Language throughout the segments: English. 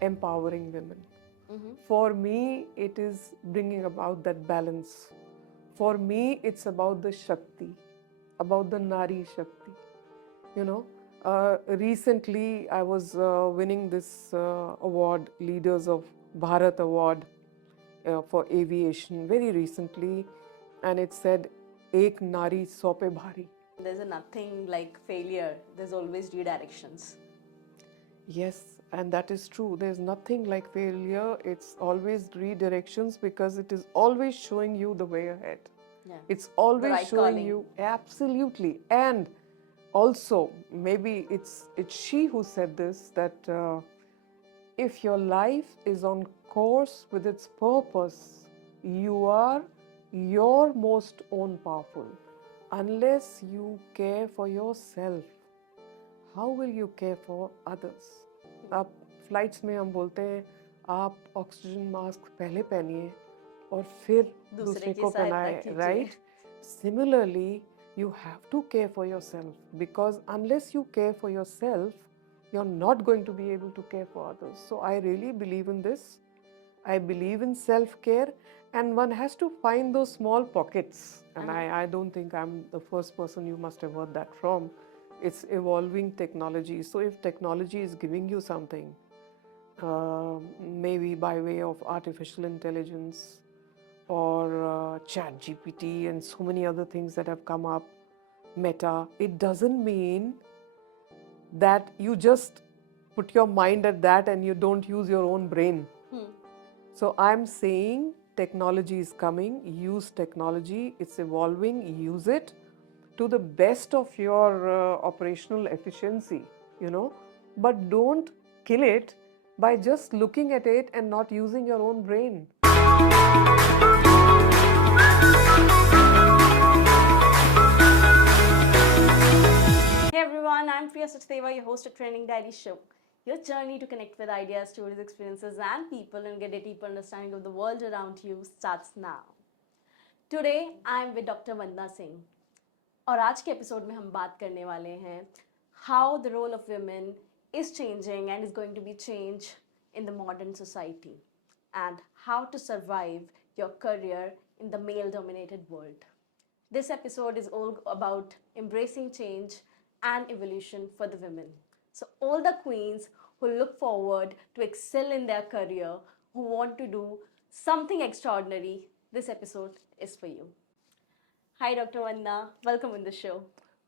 empowering women. Mm-hmm. For me, it is bringing about that balance. For me, it's about the Shakti, about the Nari Shakti. You know, recently I was winning this award, Leaders of Bharat Award for aviation, very recently, and it said, Ek Nari Sope Bhari. There's a nothing like failure. There's always redirections. Yes, and that is true. There's nothing like failure. It's always redirections because it is always showing you the way ahead. Yeah. It's The always right showing calling. you absolutely. And also, maybe it's she who said this that if your life is on course with its purpose, you are your most own powerful. Unless you care for yourself, how will you care for others? आप flights में हम बोलते हैं आप oxygen mask पहले पहनिए और फिर दूसरे की को सहायता पहनाए, कीजिए. Right? Similarly, you have to care for yourself because unless you care for yourself, you're not going to be able to care for others. So I really believe in this. I believe in self-care, and one has to find those small pockets. And I don't think I'm the first person you must have heard that from. It's evolving technology. So if technology is giving you something, maybe by way of artificial intelligence or chat GPT and so many other things that have come up, Meta, it doesn't mean that you just put your mind at that and you don't use your own brain. So I'm saying technology is coming, use technology, it's evolving, use it to the best of your operational efficiency, but don't kill it by just looking at it and not using your own brain. Hey everyone, I'm Priya Sachdeva, your host at Training Diary Show. Your journey to connect with ideas, stories, experiences, and people and get a deeper understanding of the world around you starts now. Today, I'm with Dr. Vandana Singh. और आज के episode में हम बात करने वाले हैं how the role of women is changing and is going to be changed in the modern society and how to survive your career in the male-dominated world. This episode is all about embracing change and evolution for the women. So all the queens who look forward to excel in their career, who want to do something extraordinary, this episode is for you. Hi, Dr. Vanna. Welcome on the show.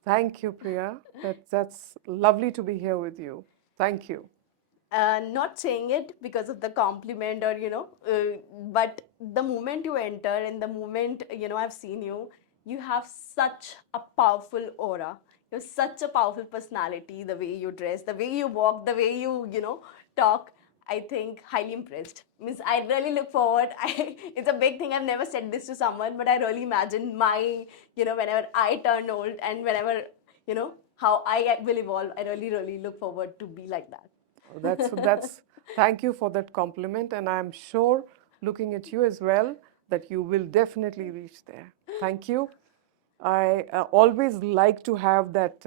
Thank you, Priya. That's lovely to be here with you. Thank you. Not saying it because of the compliment or, but the moment you enter and the moment, I've seen you, you have such a powerful aura. You have such a powerful personality, the way you dress, the way you walk, the way you, talk. I think highly impressed. Means I really look forward. It's a big thing. I've never said this to someone, but I really imagine my, whenever I turn old and whenever, how I will evolve. I really, really look forward to be like that. That's thank you for that compliment, and I'm sure, looking at you as well, that you will definitely reach there. Thank you. I always like to have that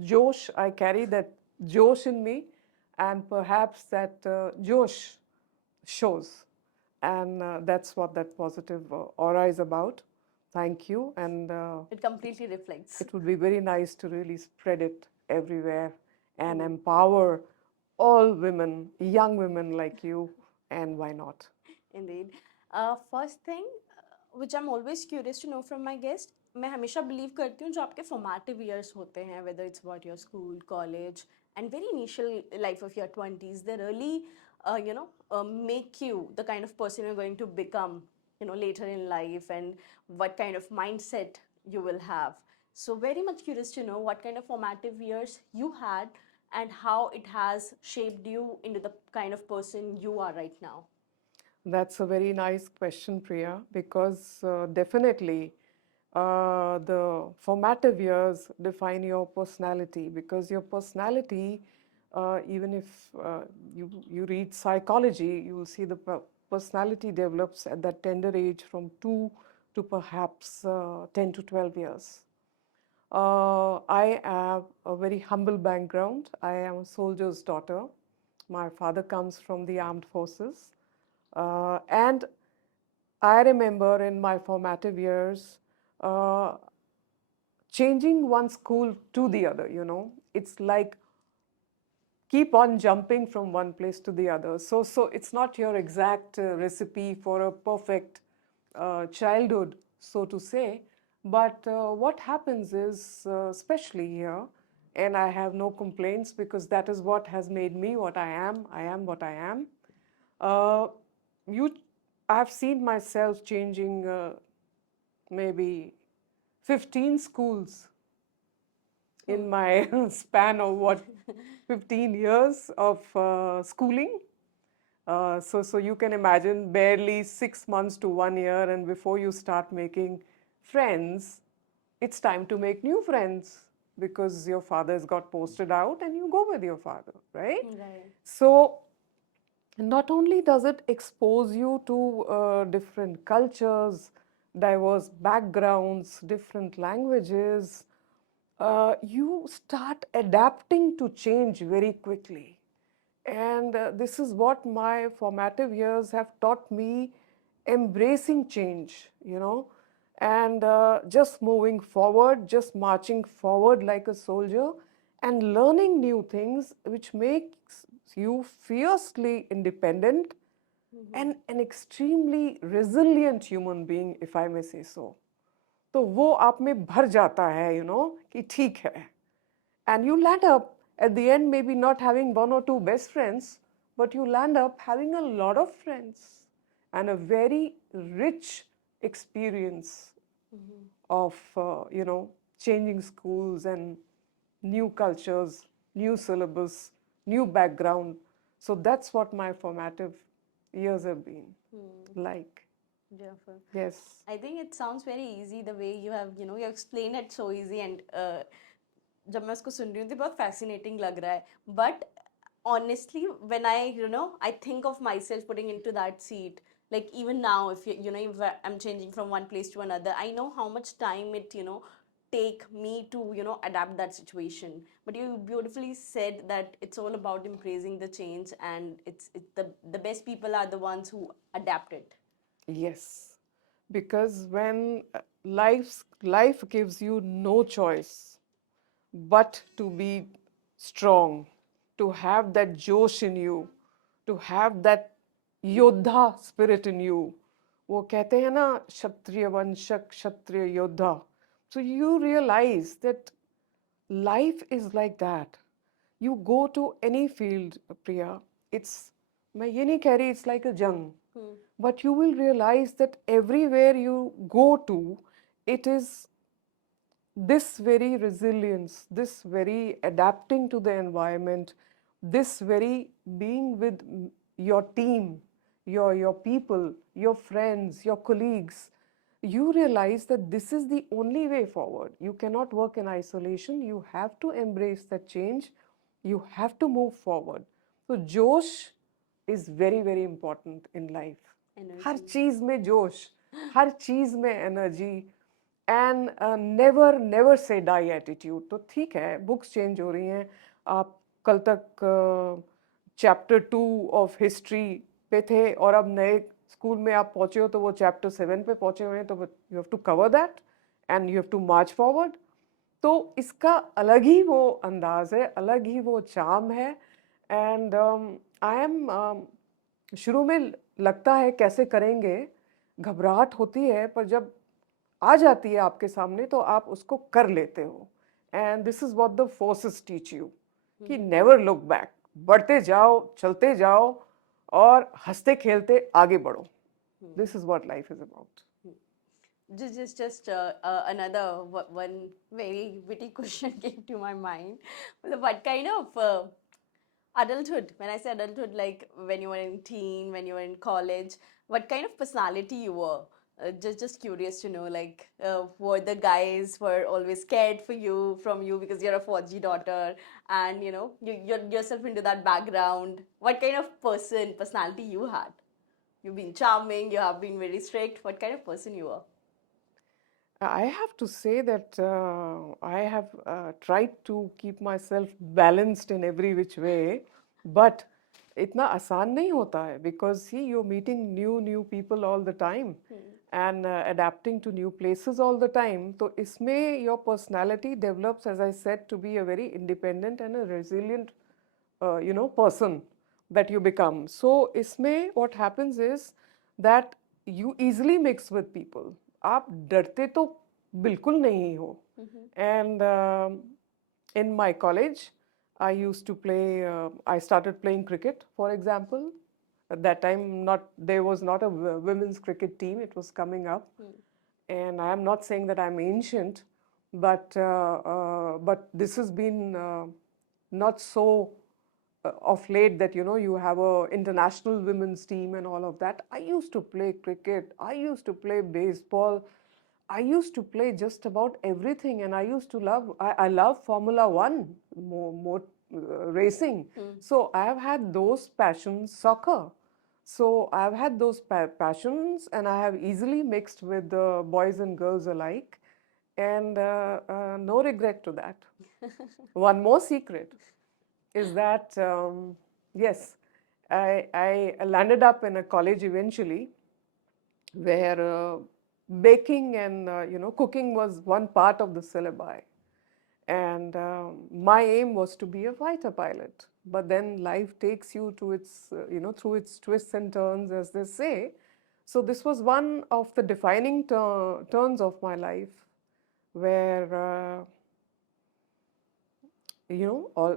josh. I carry that josh in me, and perhaps that josh shows, and that's what that positive aura is about. Thank you, and it completely reflects. it would be very nice to really spread it everywhere and empower all women, young women like you, and why not? Indeed. First thing, which I'm always curious to know from my guest, मैं हमेशा believe करती हूँ जो आपके formative years होते हैं, whether it's about your school, college, and very initial life of your 20s, they really, make you the kind of person you're going to become, later in life and what kind of mindset you will have. So very much curious to know what kind of formative years you had and how it has shaped you into the kind of person you are right now. That's a very nice question, Priya, because definitely the formative years define your personality, because your personality, even if you read psychology, you will see the personality develops at that tender age from 2 to perhaps 10 to 12 years. I have a very humble background. I am a soldier's daughter. My father comes from the armed forces. And I remember in my formative years, uh, changing one school to the other, it's like keep on jumping from one place to the other. So it's not your exact recipe for a perfect childhood, so to say. But what happens is, especially here, and I have no complaints because that is what has made me what I am. I am what I am. Uh, you, I've seen myself changing maybe 15 schools in my span of what 15 years of schooling. So you can imagine barely 6 months to 1 year, and before you start making friends, it's time to make new friends because your father has got posted out and you go with your father, right? Right. So not only does it expose you to different cultures, diverse backgrounds, different languages, you start adapting to change very quickly. And this is what my formative years have taught me, embracing change, and just moving forward, just marching forward like a soldier and learning new things, which makes you fiercely independent and an extremely resilient human being, if I may say so. तो वो आप में भर जाता है, कि ठीक है. And you land up at the end maybe not having one or two best friends, but you land up having a lot of friends and a very rich experience of, changing schools and new cultures, new syllabus, new background. So that's what my formative years have been like. Beautiful. Yes. I think it sounds very easy the way you have, you explain it so easy, and जब मैं उसको सुन रही हूँ तो बहुत fascinating लग रहा है. But honestly, when I think of myself putting into that seat, like even now, if I'm changing from one place to another, I know how much time it, take me to, adapt that situation. But you beautifully said that it's all about embracing the change, and it's the best people are the ones who adapt it. Yes, because when life gives you no choice but to be strong, to have that josh in you, to have that योद्धा spirit in you. वो कहते हैं ना क्षत्रिय वंशक क्षत्रिय योद्धा. So you realize that life is like that. You go to any field, Priya, it's, मैं ये नहीं कह रही it's like a jung, but you will realize that everywhere you go to, it is this very resilience, this very adapting to the environment, this very being with your team, your people, your friends, your colleagues. You realize that this is the only way forward. You cannot work in isolation. You have to embrace that change. You have to move forward. So Josh is very, very important in life. हर चीज में जोश, हर चीज में energy, and never say die attitude. तो ठीक है, books change हो रही हैं. आप कल तक चैप्टर 2 ऑफ हिस्ट्री पे थे और अब नए स्कूल में आप पहुंचे हो तो वो चैप्टर 7 पे पहुंचे हुए हैं. तो you have to cover that and you have to march forward. तो इसका अलग ही वो अंदाज है, अलग ही वो चार्म है. एंड आई एम शुरू में लगता है कैसे करेंगे, घबराहट होती है, पर जब आ जाती है आपके सामने तो आप उसको कर लेते हो. And this is what the forces teach you कि नेवर लुक बैक. बढ़ते जाओ, चलते जाओ और हंसते खेलते आगे बढ़ो. This is what life is about. Just another one very witty question came to my mind. What kind of adulthood, when I say adulthood, like when you were in teen, when you were in college, what kind of personality you were? Just curious to know, like were the guys were always scared from you because you're a 4G daughter, and you're yourself into that background. What kind of personality you had? You've been charming, you have been very strict. What kind of person you were? I have to say that I have tried to keep myself balanced in every which way, but इतना आसान नहीं होता है because see you're meeting new people all the time and adapting to new places all the time. तो इसमें your personality develops, as I said, to be a very independent and a resilient person that you become. So इसमें what happens is that you easily mix with people. आप डरते तो बिल्कुल नहीं हो. And in my college I used to play, I started playing cricket, for example. At that time, there was not a women's cricket team, it was coming up. And I am not saying that I'm ancient, but this has been not so of late that you have a international women's team and all of that. I used to play cricket, I used to play baseball, I used to play just about everything, and I used to I love Formula One, more racing. So I have had those passions, soccer. So I've had those passions, and I have easily mixed with the boys and girls alike, and no regret to that. One more secret is that, yes, I landed up in a college eventually where baking and cooking was one part of the syllabi. And my aim was to be a fighter pilot. But then life takes you to its, through its twists and turns, as they say. So this was one of the defining turns of my life where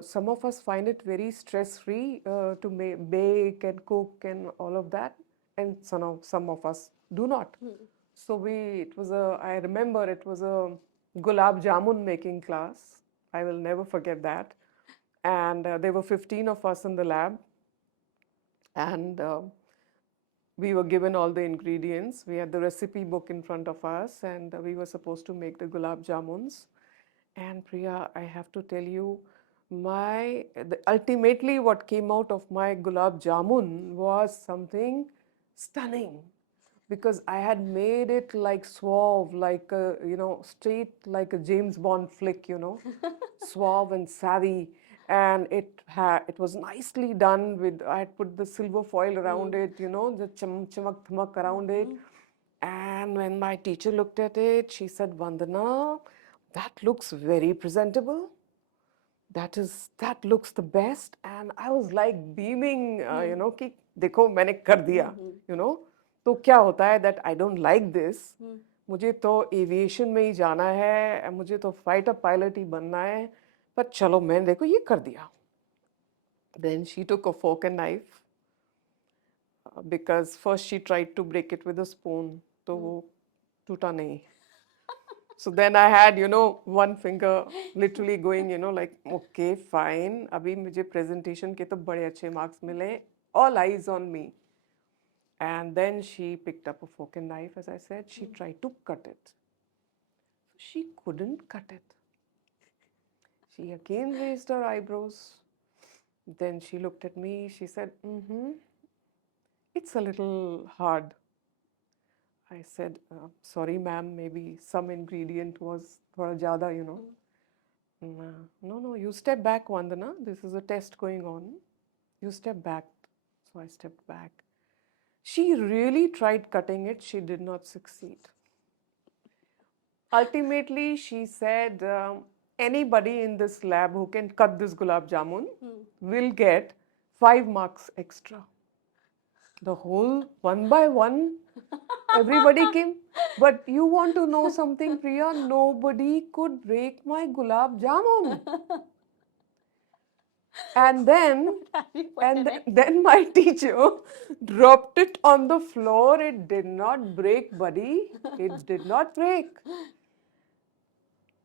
some of us find it very stress-free to bake and cook and all of that, and some of us do not. So I remember it was a gulab jamun making class. I will never forget that. And there were 15 of us in the lab, and we were given all the ingredients. We had the recipe book in front of us, and we were supposed to make the gulab jamuns. And Priya, I have to tell you, ultimately what came out of my gulab jamun was something stunning, because I had made it like suave, like a, straight like a James Bond flick, suave and savvy. And it was nicely done with, I had put the silver foil around it, the chamak thamak around it. And when my teacher looked at it, she said, Vandana, that looks very presentable. That looks the best. And I was like beaming, कि देखो मैंने कर दिया, तो क्या होता है that I don't like this. मुझे तो एविएशन में ही जाना है, मुझे तो फाइटर पायलट ही बनना है, पर चलो मैंने देखो ये कर दिया. Then she took a fork and knife, because first she tried to break it with a spoon, तो वो टूटा नहीं. So then I had, one finger literally going, like, okay, fine. Abhi mujhe presentation ke to bade achhe marks mile. All eyes on me. And then she picked up a fork and knife, as I said. She tried to cut it. She couldn't cut it. She again raised her eyebrows. Then she looked at me. She said, it's a little hard. I said, sorry, ma'am, maybe some ingredient was thoda jada, No, you step back, Vandana. This is a test going on. You step back. So I stepped back. She really tried cutting it. She did not succeed. Ultimately, she said, anybody in this lab who can cut this gulab jamun will get 5 marks extra. The whole one by one, everybody came. But you want to know something, Priya? Nobody could break my gulab jamun. And then my teacher dropped it on the floor. It did not break, buddy. It did not break.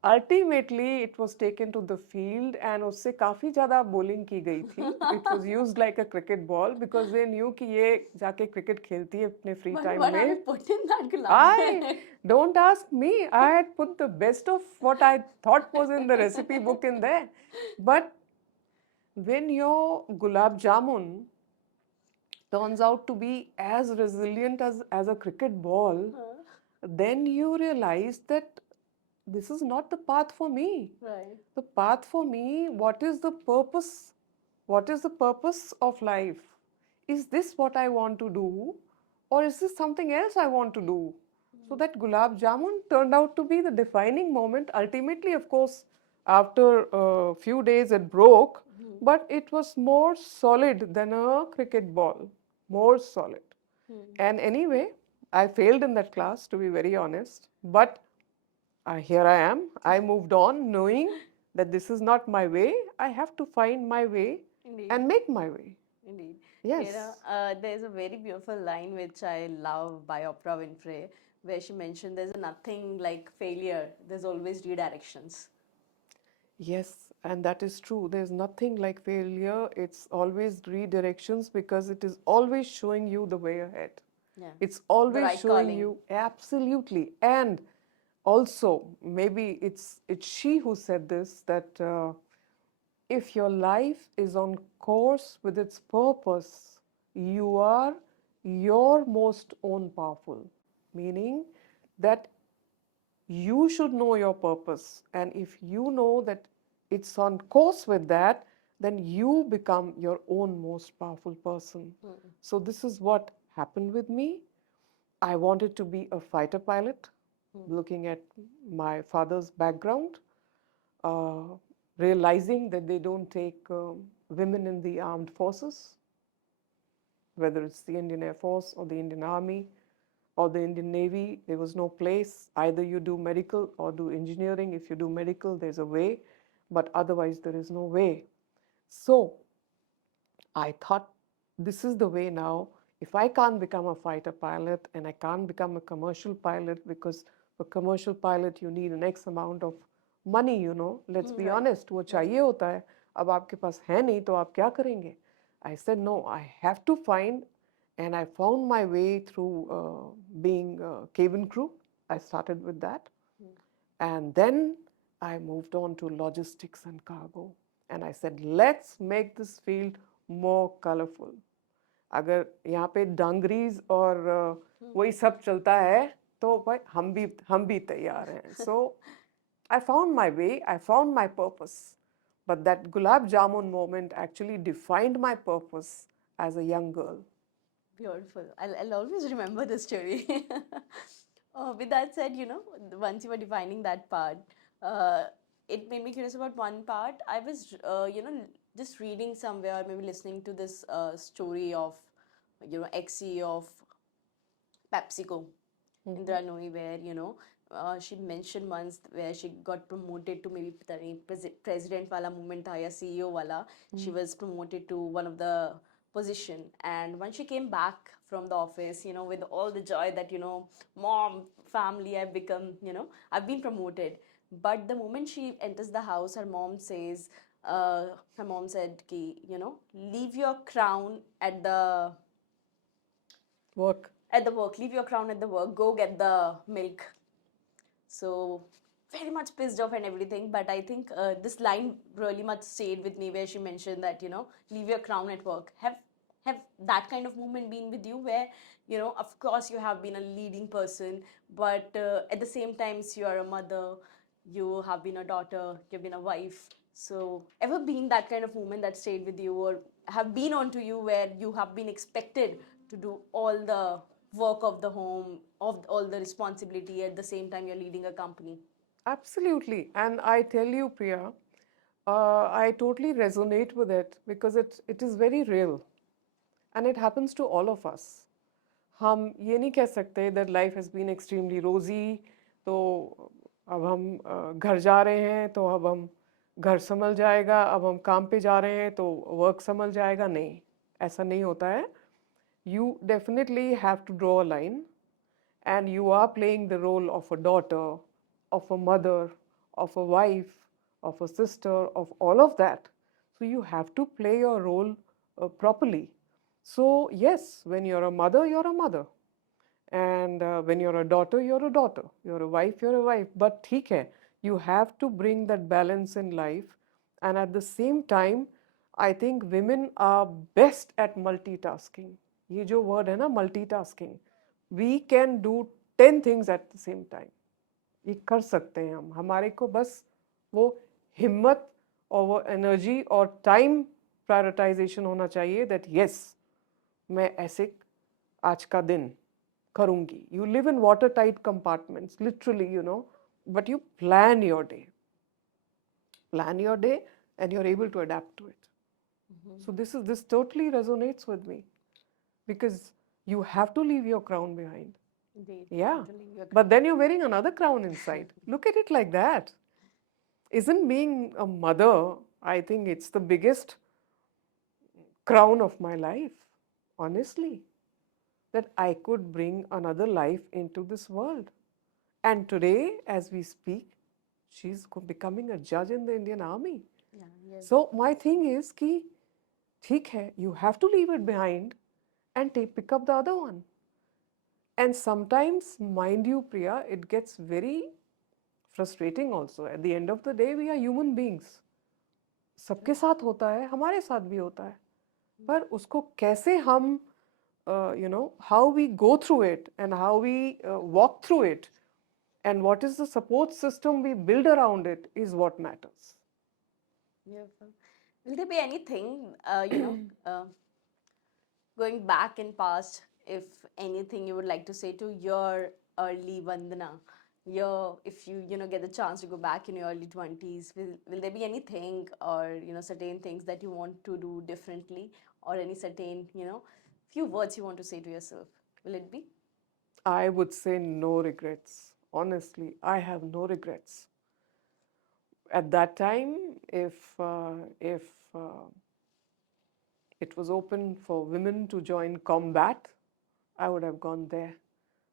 Ultimately, it was taken to the field, and उससे काफी ज़्यादा bowling की गई थी. It was used like a cricket ball because they knew कि ये जाके cricket खेलती है अपने free time What have में. you put in that gulab? Don't ask me. I had put the best of what I thought was in the recipe book in there. But when your gulab jamun turns out to be as resilient as a cricket ball, then you realize that this is not the path for me. Right. The path for me, what is the purpose? what is the purpose of life? Is this what I want to do, or is this something else I want to do? So that gulab jamun turned out to be the defining moment. Ultimately, of course, after a few days it broke, but it was more solid than a cricket ball, more solid. And anyway, I failed in that class, to be very honest, but here I am. I moved on knowing that this is not my way. I have to find my way Indeed. and make my way. Indeed. Yes. There's a very beautiful line which I love by Oprah Winfrey, where she mentioned there's nothing like failure, there's always redirections. Yes, and that is true. There's nothing like failure. It's always redirections because it is always showing you the way ahead. Yeah. It's The always right showing calling. you absolutely. And also, maybe it's she who said this that if your life is on course with its purpose, you are your most own powerful. Meaning that you should know your purpose. And if you know that it's on course with that, then you become your own most powerful person. So, this is what happened with me. I wanted to be a fighter pilot, looking at my father's background, uh, realizing that they don't take women in the armed forces, whether it's the Indian Air Force or the Indian Army or the Indian Navy. There was no place. Either you do medical or do engineering. If you do medical, there's a way, but otherwise, there is no way. So, I thought this is the way now. If I can't become a fighter pilot and I can't become a commercial pilot, because for commercial pilot you need an X amount of money, let's be honest, वो चाहिए होता है. अब आपके पास है नहीं तो आप क्या करेंगे? I said no, I have to find, and I found my way through being a cabin crew. I started with that. And then I moved on to logistics and cargo. And I said, let's make this field more colorful. अगर यहाँ पे डंगरीज और वही सब चलता है तो भाई हम भी तैयार हैं. So I found my way, I found my purpose. But that gulab jamun moment actually defined my purpose as a young girl. Beautiful. I'll always remember the story. With that said, once you were defining that part, it made me curious about one part. I was, just reading somewhere, maybe listening to this story of, ex-CEO of PepsiCo, Indra Nooyi, where she mentioned once where she got promoted to maybe पता नहीं president वाला movement था या CEO वाला. She was promoted to one of the position, and when she came back from the office, with all the joy that mom, family, I've been promoted. But the moment she enters the house, her mom said कि leave your crown at the Work. work, leave your crown at the work, go get the milk. So very much pissed off and everything, but I think this line really much stayed with me, where she mentioned that leave your crown at work. Have that kind of moment been with you, where of course you have been a leading person, but at the same time you are a mother, you have been a daughter, you've been a wife. So ever been that kind of moment that stayed with you, or have been onto you, where you have been expected to do all the work of the home, of all the responsibility, at the same time you're leading a company? Absolutely. And I tell you, Priya, I totally resonate with it because it is very real and it happens to all of us. हम ये नहीं कह सकते that life has been extremely rosy, तो अब हम घर जा रहे हैं तो अब हम घर संभल जाएगा, अब हम काम पे जा रहे हैं तो वर्क संभल जाएगा. नहीं, ऐसा नहीं होता है. You definitely have to draw a line, and you are playing the role of a daughter, of a mother, of a wife, of a sister, of all of that. So you have to play your role properly. So, yes, when you're a mother, you're a mother. And when you're a daughter, you're a daughter. You're a wife, you're a wife. But ठीक है, you have to bring that balance in life. And at the same time, I think women are best at multitasking. ये जो word है ना, multitasking. We can do 10 things at the same time. ये कर सकते हैं हम. हमारे को बस वो हिम्मत और वो एनर्जी और टाइम prioritization होना चाहिए that yes, मैं ऐसे आज का दिन करूँगी. You live in watertight compartments, literally, but you plan your day. Plan your day and you're able to adapt to it. So this totally resonates with me because you have to leave your crown behind. Indeed. Yeah. To leave your But then you're wearing another crown inside. Look at it like that. Isn't being a mother, I think it's the biggest crown of my life, honestly, that I could bring another life into this world. And today, as we speak, she's becoming a judge in the Indian Army. Yeah, yes. So my thing is कि ठीक है, you have to leave it behind and pick up the other one. And sometimes, mind you, Priya, it gets very frustrating also. At the end of the day, we are human beings. सबके साथ होता है, हमारे साथ भी होता है. पर उसको कैसे हम, how we go through it and how we walk through it and what is the support system we build around it is what matters. Beautiful. Will there be anything, going back in past, if anything you would like to say to your early Vandana, if you get the chance to go back in your early 20s, will there be anything or certain things that you want to do differently, or any certain few words you want to say to yourself? Will it be? I would say no regrets. Honestly, I have no regrets. At that time, if it was open for women to join combat, I would have gone there.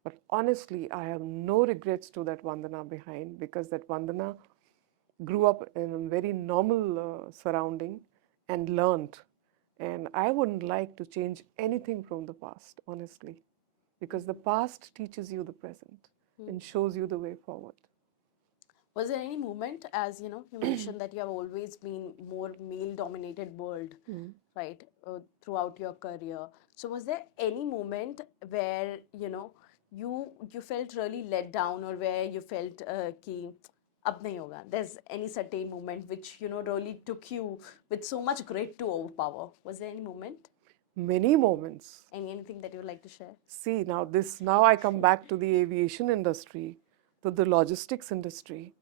But honestly, I have no regrets to that Vandana behind because that Vandana grew up in a very normal surrounding and learned. And I wouldn't like to change anything from the past, honestly, because the past teaches you the present and shows you the way forward. Was there any moment, as you mentioned that you have always been more male-dominated world, right, throughout your career? So was there any moment where you felt really let down, or where you felt ki ab nahi hoga? There's any certain moment which really took you with so much grit to overpower? Was there any moment? Many moments. Anything that you would like to share? See, now I come back to the aviation industry, to the logistics industry.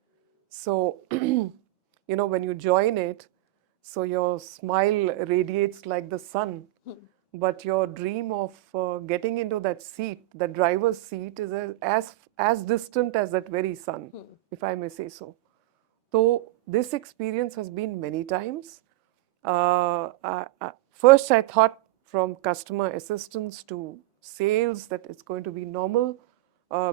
So, when you join it, so your smile radiates like the sun, but your dream of getting into that seat, the driver's seat, is as distant as that very sun, if I may say so. So this experience has been many times. First, I thought from customer assistance to sales that it's going to be normal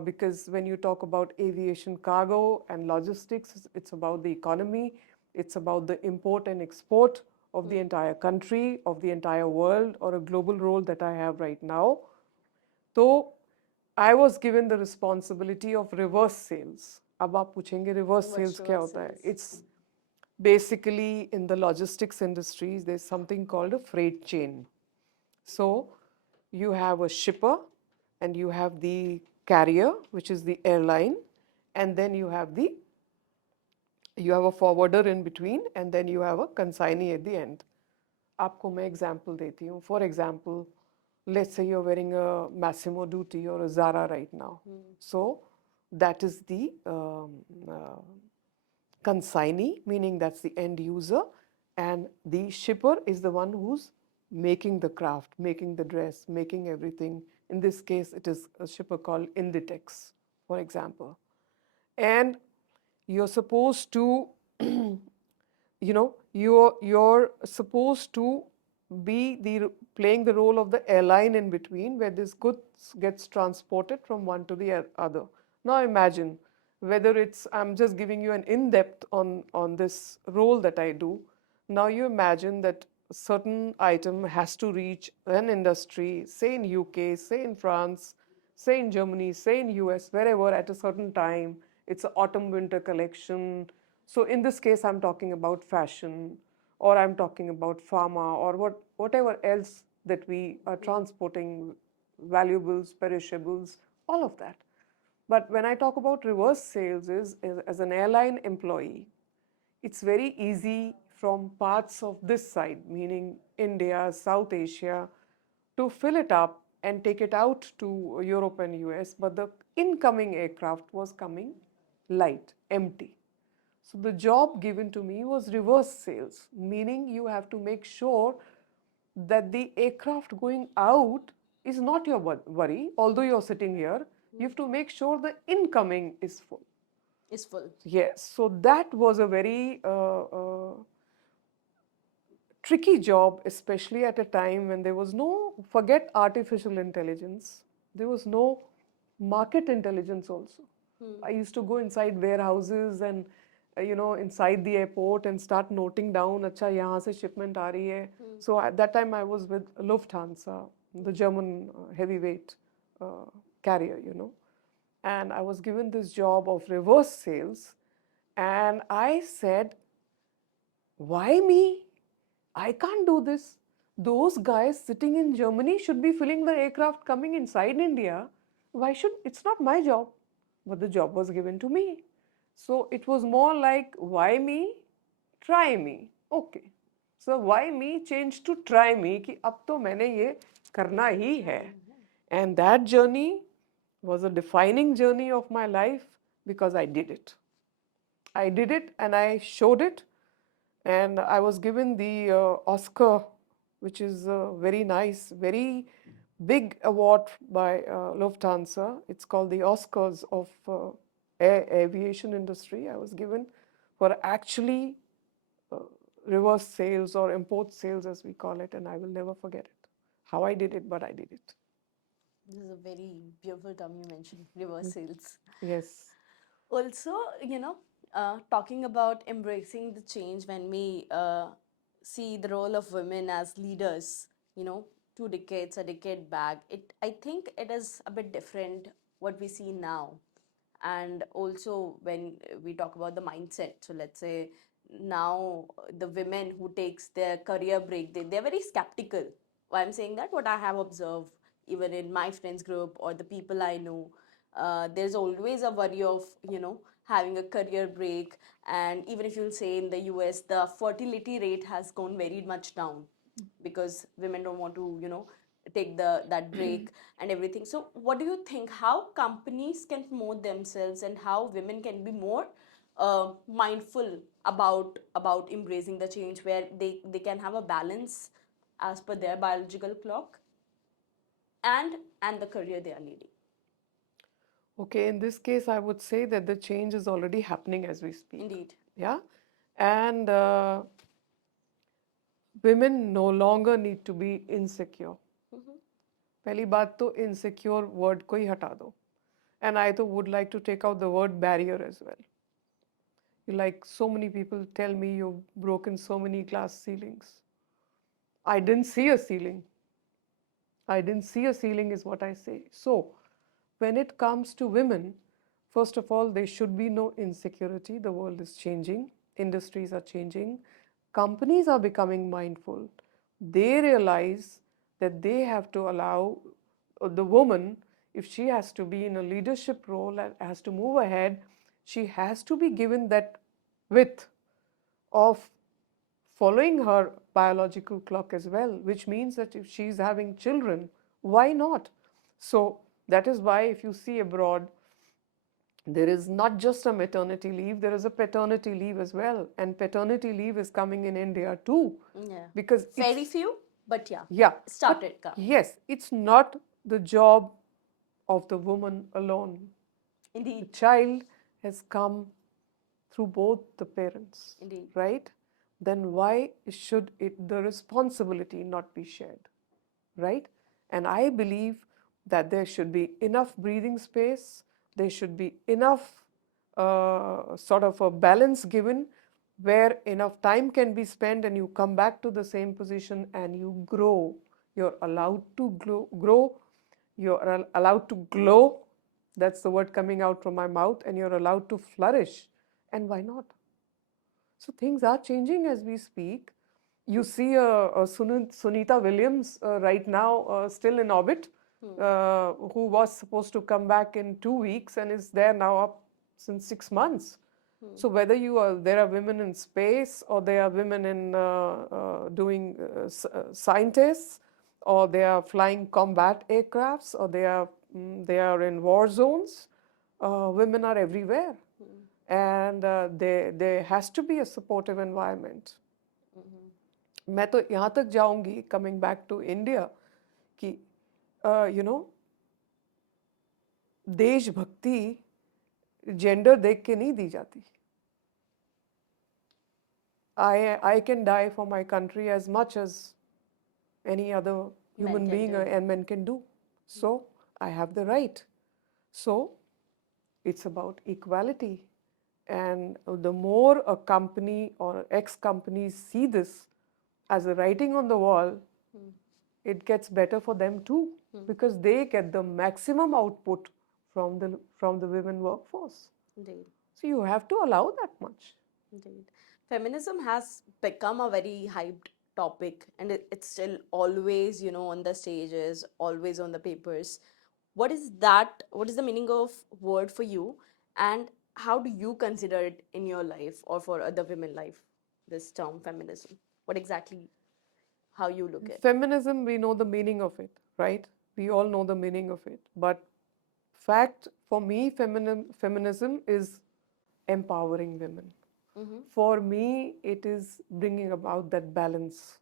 because when you talk about aviation cargo and logistics, it's about the economy, it's about the import and export of the entire country, of the entire world, or a global role that I have right now. So I was given the responsibility of reverse sales. अब आप पूछेंगे reverse sales क्या होता है? It's basically in the logistics industries, there's something called a freight chain. So you have a shipper and you have the carrier, which is the airline, and then you have a forwarder in between, and then you have a consignee at the end. आपको मैं example देती हूँ. For example, let's say you're wearing a Massimo Dutti or a Zara right now. So that is the consignee, meaning that's the end user, and the shipper is the one who's making the craft, making the dress, making everything. In this case, it is a shipper called Inditex, for example. And you're supposed to, you're supposed to be playing the role of the airline in between, where this goods gets transported from one to the other. Now imagine whether I'm just giving you an in-depth on this role that I do. Now you imagine that a certain item has to reach an industry, say in UK, say in France, say in Germany, say in US, wherever at a certain time. It's an autumn-winter collection. So in this case, I'm talking about fashion, or I'm talking about pharma, or whatever else that we are transporting, valuables, perishables, all of that. But when I talk about reverse sales, is as an airline employee, it's very easy from parts of this side, meaning India, South Asia, to fill it up and take it out to Europe and US, but the incoming aircraft was coming light, empty. So the job given to me was reverse sales, meaning you have to make sure that the aircraft going out is not your worry, although you're sitting here. You have to make sure the incoming is full. Is full. Yes, so that was a very tricky job, especially at a time when there was no, forget artificial intelligence, there was no market intelligence also. I used to go inside warehouses and inside the airport and start noting down, acha yahan se shipment aa rahi hai. So at that time I was with Lufthansa, the German heavyweight carrier, and I was given this job of reverse sales, and I said, why me? I can't do this. Those guys sitting in Germany should be filling the aircraft coming inside India. Why should, it's not my job, but the job was given to me. So it was more like, why me? Try me. Okay. So why me changed to try me कि अब तो मैंने ये करना ही है. And that journey was a defining journey of my life because I did it. I did it and I showed it, and I was given the Oscar, which is very nice, very big award by Lufthansa. It's called the Oscars of aviation industry. I was given for actually reverse sales or import sales, as we call it, and I will never forget it. How I did it, but I did it. This is a very beautiful term you mentioned, reverse sales. Yes. Also, talking about embracing the change when we see the role of women as leaders, 2 decades, a decade back, I think it is a bit different what we see now. And also when we talk about the mindset, so let's say now the women who takes their career break, they're very skeptical. Why I'm saying that, what I have observed even in my friends group or the people I know, there's always a worry of having a career break. And even if you'll say in the US, the fertility rate has gone very much down because women don't want to take that break and everything. So what do you think, how companies can promote themselves and how women can be more mindful about embracing the change, where they can have a balance as per their biological clock and the career they are leading? Okay, in this case, I would say that the change is already happening as we speak. Indeed. Yeah. And women no longer need to be insecure. पहली बात तो insecure word को ही हटा दो. And I too would like to take out the word barrier as well. Like so many people tell me you've broken so many glass ceilings. I didn't see a ceiling. I didn't see a ceiling is what I say. So when it comes to women, first of all, there should be no insecurity. The world is changing. Industries are changing. Companies are becoming mindful. They realize that they have to allow the woman, if she has to be in a leadership role and has to move ahead, she has to be given that width of following her biological clock as well, which means that if she's having children, why not? So that is why if you see abroad, there is not just a maternity leave, there is a paternity leave as well. And paternity leave is coming in India too. Yeah. Because very few, but yeah. Yeah. Started coming. Yes, it's not the job of the woman alone. Indeed. The child has come through both the parents. Indeed. Right? Then why should the responsibility not be shared? Right? And I believe that there should be enough breathing space, there should be enough sort of a balance given where enough time can be spent and you come back to the same position and you grow. You're allowed to grow. You're allowed to glow. That's the word coming out from my mouth. And you're allowed to flourish. And why not? So things are changing as we speak. You see Sunita Williams right now still in orbit, who was supposed to come back in 2 weeks and is there now up since 6 months. So whether there are women in space, or there are women in doing scientists, or they are flying combat aircrafts, or they are in war zones, women are everywhere, and there has to be a supportive environment. मैं तो यहाँ तक जाऊंगी, coming back to India, कि you know, देशभक्ति gender देख के नहीं दी जाती. I can die for my country as much as any other human being and men can do. So I have the right. So it's about equality. And the more a company or ex-companies see this as a writing on the wall, it gets better for them too, because they get the maximum output from the women workforce. Indeed. So you have to allow that much. Indeed. Feminism has become a very hyped topic, and it's still always, on the stages, always on the papers. What is that? What is the meaning of word for you? And how do you consider it in your life or for other women life, this term feminism? What exactly, how you look at it? Feminism, we know the meaning of it, right? We all know the meaning of it. But fact, for me, feminism is empowering women. For me, it is bringing about that balance.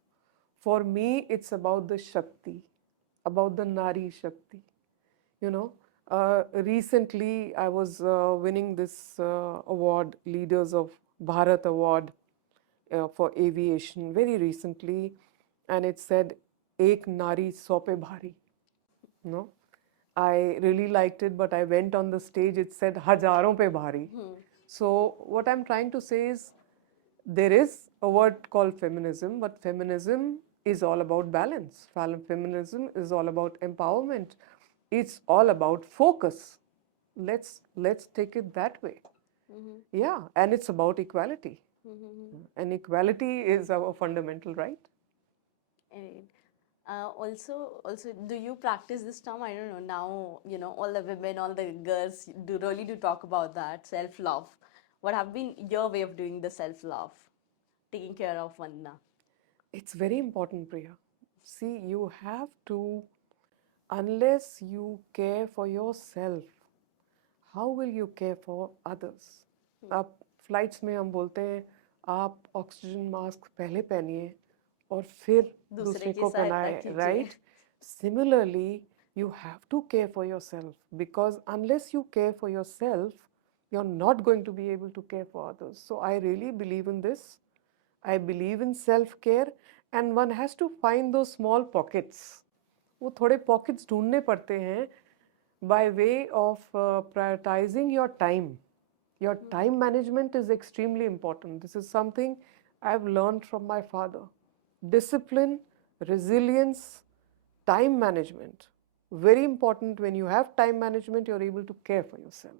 For me, it's about the Shakti, about the Nari Shakti. Recently I was winning this award, Leaders of Bharat Award, for aviation, very recently, and it said, Ek Nari Sau Pe Bhari. No, I really liked it, but I went on the stage, it said Hajaron Pe Bhari. So what I'm trying to say is, there is a word called feminism, but feminism is all about balance. Feminism is all about empowerment. It's all about focus. Let's take it that way. Yeah, and it's about equality. And equality is our fundamental right. And also, do you practice this term? I don't know. Now, all the women, all the girls do talk about that self-love. What have been your way of doing the self-love, taking care of one? It's very important, Priya. See, you have to, unless you care for yourself, how will you care for others? आप flights में हम बोलते हैं, आप oxygen mask पहले पहनिए और फिर दूसरे को पहनाए, right? Similarly, you have to care for yourself, because unless you care for yourself, you're not going to be able to care for others. So I really believe in this. I believe in self-care, and one has to find those small pockets. वो थोड़े pockets ढूंढने पड़ते हैं by way of prioritizing your time. Your time management is extremely important. This is something I've learned from my father. Discipline, resilience, time management. Very important. When you have time management, you're able to care for yourself.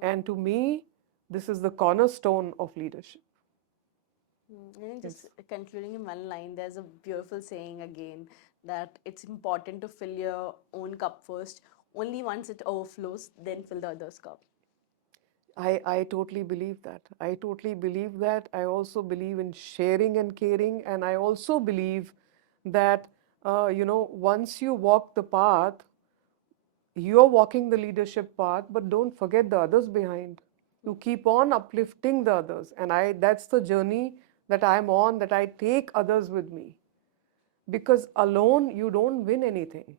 And to me, this is the cornerstone of leadership. And just concluding in one line, there's a beautiful saying again that it's important to fill your own cup first. Only once it overflows, then fill the other's cup. I totally believe that. I totally believe that. I also believe in sharing and caring, and I also believe that once you walk the path, you're walking the leadership path, but don't forget the others behind. You keep on uplifting the others, and that's the journey that I'm on, that I take others with me. Because alone, you don't win anything.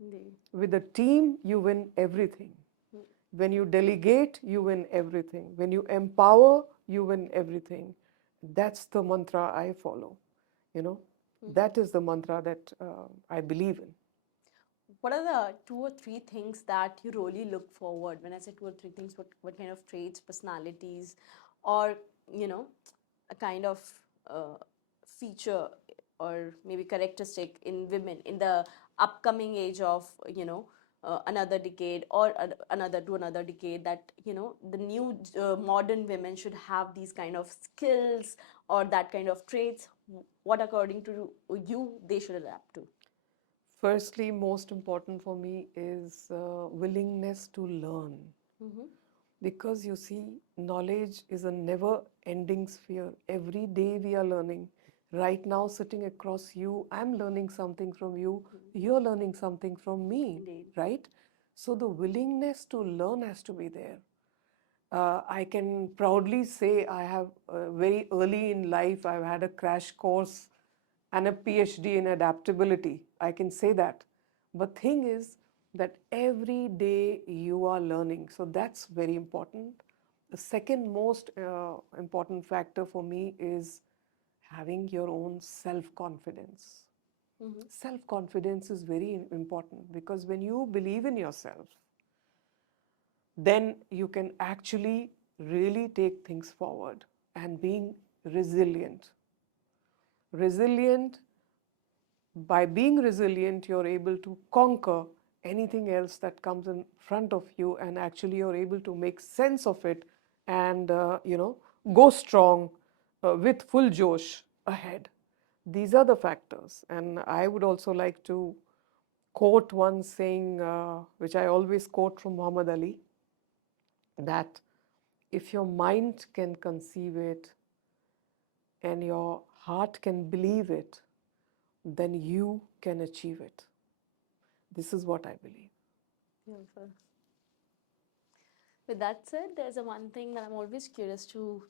Indeed. With a team, you win everything. When you delegate, you win everything. When you empower, you win everything. That's the mantra I follow. That is the mantra that I believe in. What are the 2 or 3 things that you really look forward? When I say 2 or 3 things, what kind of traits, personalities, or a kind of feature or maybe characteristic in women in the upcoming age of another decade or another decade, that the new modern women should have these kind of skills or that kind of traits? What according to you they should adapt to? Firstly, most important for me is willingness to learn. Because you see, knowledge is a never ending sphere. Every day we are learning. Right now, sitting across you, I'm learning something from you, you're learning something from me, Indeed. right? So the willingness to learn has to be there. I can proudly say I have very early in life, I've had a crash course and a PhD in adaptability. I can say that. But thing is that every day you are learning. So that's very important. The second most important factor for me is having your own self-confidence. Mm-hmm. Self-confidence is very important because when you believe in yourself, then you can actually really take things forward and being resilient. Resilient, by being resilient, you're able to conquer anything else that comes in front of you, and actually you're able to make sense of it and, go strong with full josh ahead. These are the factors. And I would also like to quote one saying, which I always quote from Muhammad Ali, that if your mind can conceive it and your heart can believe it, then you can achieve it. This is what I believe. Beautiful. With that said, there's a one thing that I'm always curious to,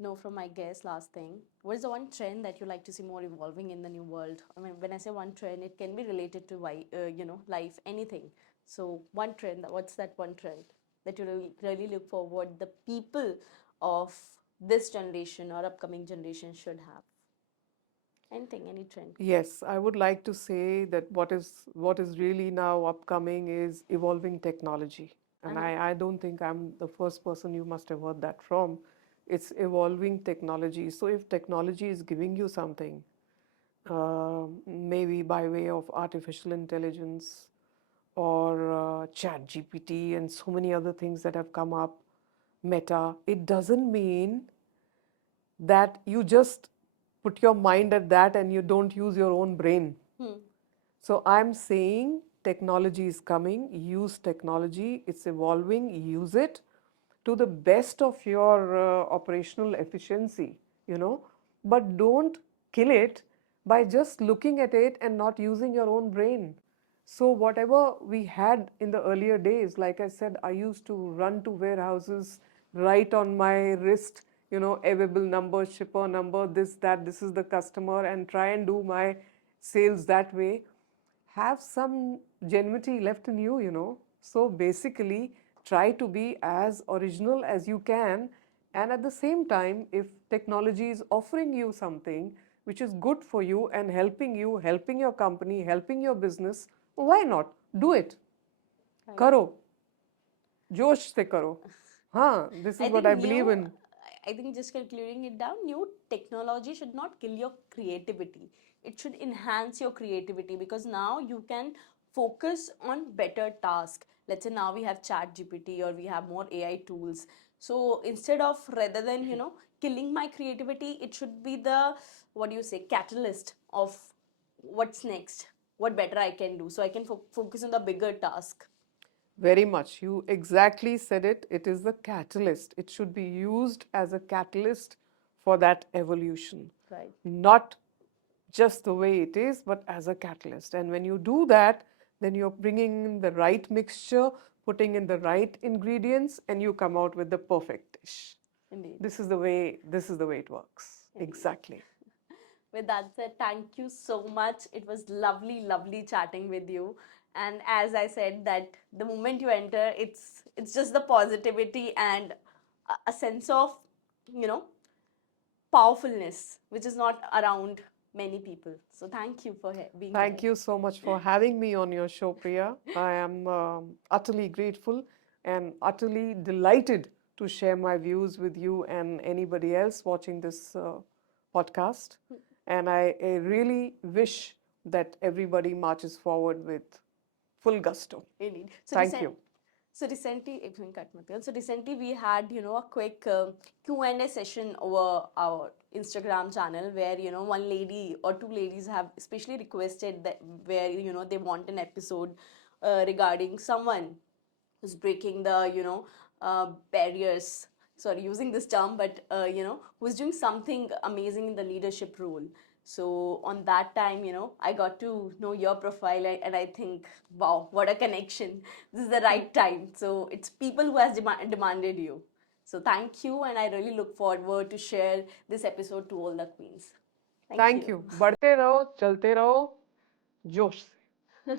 know from my guests. Last thing, what is the one trend that you like to see more evolving in the new world? I mean, when I say one trend, it can be related to life, anything. So, one trend. What's that one trend that you really look forward the people of this generation or upcoming generation should have? Anything, any trend. Yes, I would like to say that what is really now upcoming is evolving technology. And Uh-huh. I don't think I'm the first person you must have heard that from. It's evolving technology. So if technology is giving you something, maybe by way of artificial intelligence or chat GPT and so many other things that have come up, meta, it doesn't mean that you just put your mind at that and you don't use your own brain. Hmm. So I'm saying technology is coming, use technology, it's evolving, use it to the best of your operational efficiency, but don't kill it by just looking at it and not using your own brain. So whatever we had in the earlier days, like I said, I used to run to warehouses, write on my wrist, available number, shipper number, this, that, this is the customer, and try and do my sales that way. Have some genuinity left in you. So basically, try to be as original as you can. And at the same time, if technology is offering you something which is good for you, helping your company, helping your business, why not? Do it. Right. Karo. Josh se karo. This I is what think I believe new, in. I think just concluding it down, new technology should not kill your creativity. It should enhance your creativity because now you can focus on better task. Let's say now we have chat GPT or we have more AI tools. So instead of rather than, killing my creativity, it should be the, what do you say, catalyst of what's next, what better I can do. So I can focus on the bigger task. Very much. You exactly said it. It is the catalyst. It should be used as a catalyst for that evolution. Right. Not just the way it is, but as a catalyst. And when you do that, then you're bringing in the right mixture, putting in the right ingredients, and you come out with the perfect dish. Indeed. This is the way it works. Indeed. Exactly. With that said, thank you so much. It was lovely, lovely chatting with you. And as I said, that the moment you enter, it's just the positivity and a sense of, you know, powerfulness, which is not around many people. So thank you for being Thank here. you so much for having me on your show, Priya. I am utterly grateful and utterly delighted to share my views with you and anybody else watching this podcast. And I really wish that everybody marches forward with full gusto. Indeed. Thank you. So recently, if you cut my so recently we had a quick Q&A session over our Instagram channel where one lady or two ladies have especially requested that where they want an episode regarding someone who's breaking the barriers, sorry using this term, but who is doing something amazing in the leadership role. So on that time, I got to know your profile, and I think, wow, what a connection. This is the right time. So it's people who has demanded you. So thank you, and I really look forward to share this episode to all the queens. Thank you. बढ़ते रहो, चलते रहो, जोश से.